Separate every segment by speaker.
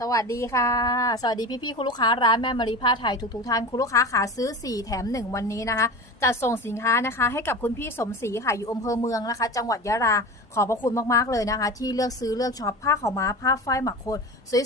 Speaker 1: สวัสดีค่ะ สวัสดีพี่ๆคุณลูกค้าร้านแม่มารีผ้าไทยทุกๆท่านคุณลูกค้าขาซื้อ 4 แถม 1 วันนี้นะคะจัดส่งสินค้านะคะ ให้กับคุณพี่สมศรีค่ะอยู่อำเภอเมืองนะคะ จังหวัดยะลาขอบพระคุณมากๆเลยนะคะ ที่เลือกซื้อเลือกช็อปผ้าขาวม้าผ้าฝ้ายหมักโคน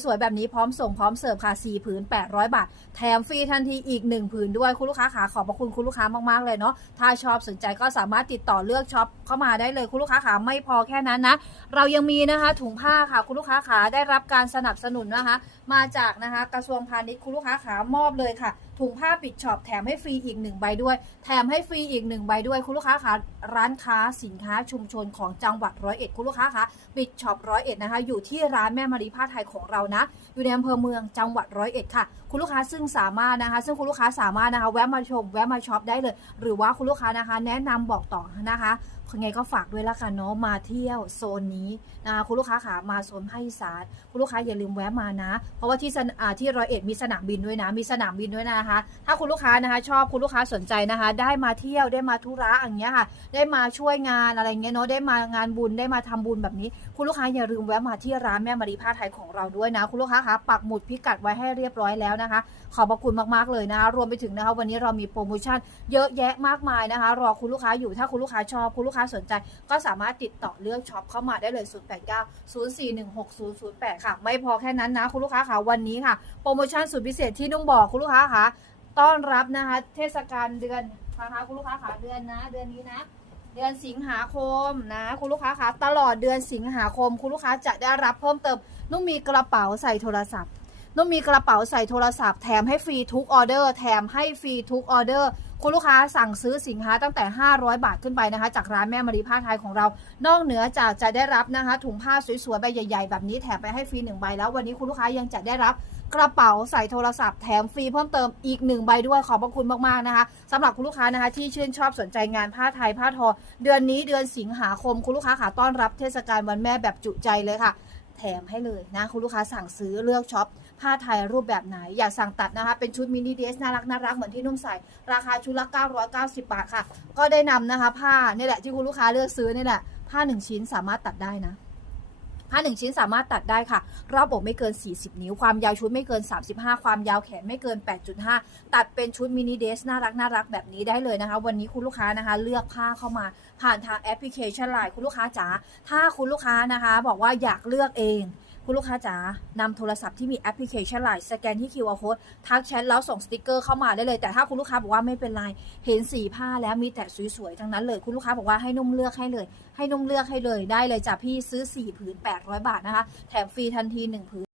Speaker 1: สวยๆแบบนี้พร้อมส่งพร้อมเสิร์ฟค่ะ4ผืน800 บาท แถมฟรีทันทีอีก 1 ผืนด้วยคุณลูกค้าขาขอบพระคุณคุณลูกค้ามากๆเลยเนาะถ้าชอบสนใจก็สามารถติดต่อเลือกช็อปเข้ามาได้เลยคุณลูกค้าขาไม่พอแค่นั้นนะเรายังมีนะคะถุงผ้าค่ะคุณลูกค้าขาได้รับการสนับสนุนนะคะ มาจากนะคะกระทรวงพาณิชย์คุณลูกค้าขามอบเลยค่ะ ถุงผ้าปิดช็อปแถมให้ฟรีอีกหนึ่งใบด้วย แถมให้ฟรีอีกหนึ่งใบด้วยคุณลูกค้าขาร้านค้าสินค้าชุมชนของจังหวัดร้อยเอ็ดคุณลูกค้าคะปิดช็อปร้อยเอ็ดนะคะ อยู่ที่ร้านแม่มารีผ้าไทยของเรานะ อยู่ในอำเภอเมืองจังหวัดร้อยเอ็ดค่ะ คุณลูกค้าซึ่งสามารถนะคะ ซึ่งคุณลูกค้าสามารถนะคะแวะมาชมแวะมาช็อปได้เลย หรือว่าคุณลูกค้านะคะ แนะนำบอกต่อนะคะยังไงก็ฝากด้วยละกันเนาะมาเที่ยวโซนนี้นะคะคุณลูกค้าขามาโซนภาคอีสานคุณลูกค้าอย่าลืมแวะมานะ เพราะว่าที่ที่ร้อยเอ็ดมีสนามบินด้วยนะ มีสนามบินด้วยนะคะ ถ้าคุณลูกค้านะคะชอบคุณลูกค้าสนใจนะคะ ได้มาเที่ยวได้มาธุระอย่างเงี้ยค่ะ ได้มาช่วยงานอะไรเงี้ยเนาะได้มางานบุญได้มาทำบุญแบบนี้ คุณลูกค้าอย่าลืมแวะมาที่ร้านแม่มารีผ้าไทยของเราด้วยนะ คุณลูกค้าคะปักหมุดพิกัดไว้ให้เรียบร้อยแล้วนะคะ ขอบพระคุณมากๆเลยนะคะรวมไปถึงนะคะวันนี้เรามีโปรโมชั่นเยอะแยะมากมายนะคะ รอคุณลูกค้าอยู่ถ้าคุณลูกค้าชอบคุณลูกค้าสนใจ ก็สามารถติดต่อเลือกช็อปเข้ามาได้เลย 0 8 9 0 4 1 6 0 0 8 ค่ะ ไม่พอแค่นั้นนะคุณลูกค้าค่ะวันนี้ค่ะ โปรโมชั่นสุดพิเศษที่นุ่งบอกคุณลูกค้าค่ะต้อนรับนะคะ เทศกาลเดือนนะคะคุณลูกค้าค่ะเดือนนะ เดือนนี้นะ เดือนสิงหาคมนะคุณลูกค้าค่ะตลอดเดือนสิงหาคม คุณลูกค้าจะได้รับเพิ่มเติม นุ่มมีกระเป๋าใส่โทรศัพท์ นุ่มมีกระเป๋าใส่โทรศัพท์แถมให้ฟรีทุกออเดอร์แถมให้ฟรีทุกออเดอร์ คุณลูกค้าสั่งซื้อสินค้าตั้งแต่ 500 บาทขึ้นไปนะคะ จากร้านแม่มารีผ้าไทยของเรา นอกเหนือจากจะได้รับนะคะ ถุงผ้าสวยๆใบใหญ่ ๆ แบบนี้แถมไปให้ฟรีหนึ่งใบแล้ววันนี้คุณลูกค้ายังจะได้รับกระเป๋าใส่โทรศัพท์แถมฟรีเพิ่มเติมอีกหนึ่งใบด้วยขอบพระคุณมากๆนะคะสำหรับคุณลูกค้านะคะ ที่ชื่นชอบสนใจงานผ้าไทยผ้าทอ เดือนนี้เดือนสิงหาคมคุณลูกค้าขาต้อนรับเทศกาลวันแม่แบบจุใจเลยค่ะ แถมให้เลยนะคุณลูกค้าสั่งซื้อเลือกช็อปผ้าไทยรูปแบบไหน อยากสั่งตัดนะคะ เป็นชุดมินิเดรสน่ารักน่ารักเหมือนที่นุ่มใส่ ราคาชุดละ 990 บาทค่ะ ก็ได้นำนะคะ ผ้านี่แหละที่คุณลูกค้าเลือกซื้อนี่แหละผ้า 1 ชิ้นสามารถตัดได้นะ ผ้าหนึ่งชิ้นสามารถตัดได้ค่ะ รอบอกไม่เกิน 40 นิ้ว ความยาวชุดไม่เกิน 35 ความยาวแขนไม่เกิน 8.5 ตัดเป็นชุดมินิเดสน่ารักน่ารักแบบนี้ได้เลยนะคะ วันนี้คุณลูกค้านะคะ เลือกผ้าเข้ามาผ่านทางแอปพลิเคชันไลน์คุณลูกค้าจ๋าถ้าคุณลูกค้านะคะ บอกว่าอยากเลือกเอง คุณลูกค้าจ๋านำโทรศัพท์ที่มีแอปพลิเคชันไลน์สแกนที่ QR code ทักแชทแล้วส่งสติกเกอร์เข้ามาได้เลย แต่ถ้าคุณลูกค้าบอกว่าไม่เป็นไร เห็นสีผ้าแล้วมีแต่สวยๆ ทั้งนั้นเลย คุณลูกค้าบอกว่าให้นุ่มเลือกให้เลย ให้นุ่มเลือกให้เลยได้เลยจ้ะพี่ซื้อ 4 ผืน 800 บาทนะคะ แถมฟรีทันที 1 ผืน